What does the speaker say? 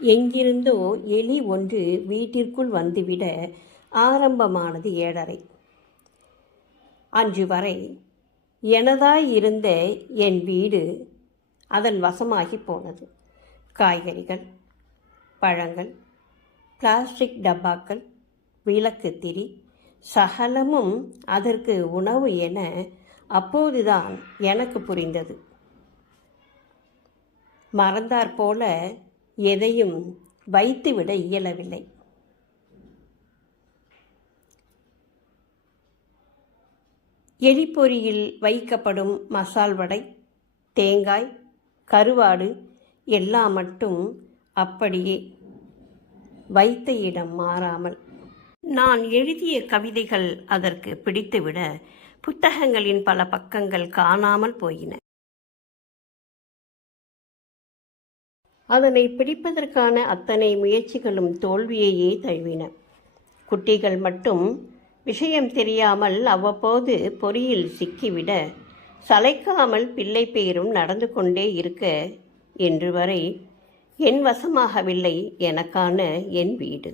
எங்கிருந்தோ எலி ஒன்று வீட்டிற்குள் வந்துவிட ஆரம்பமானது 7:30. அன்று வரை எனதாயிருந்த என் வீடு அதன் வசமாகி போனது. காய்கறிகள், பழங்கள், பிளாஸ்டிக் டப்பாக்கள், விளக்கு திரி சகலமும் அதற்கு உணவு என அப்போதுதான் எனக்கு புரிந்தது. மறந்தாற்போல எதையும் வைத்துவிட இயலவில்லை. எலிப்பொறியில் வைக்கப்படும் மசால் வடை, தேங்காய், கருவாடு எல்லாம் மட்டும் அப்படியே வைத்த இடம் மாறாமல். நான் எழுதிய கவிதைகள் அதற்கு பிடித்துவிட புத்தகங்களின் பல பக்கங்கள் காணாமல் போயின. அதனை பிடிப்பதற்கான அத்தனை முயற்சிகளும் தோல்வியையே தழுவின. குட்டிகள் மட்டும் விஷயம் தெரியாமல் அவ்வப்போது பொறியில் சிக்கிவிட சளைக்காமல் பிள்ளை பேரும் நடந்து கொண்டே இருக்க இன்று வரை என் வசமாகவில்லை எனக்கான என் வீடு.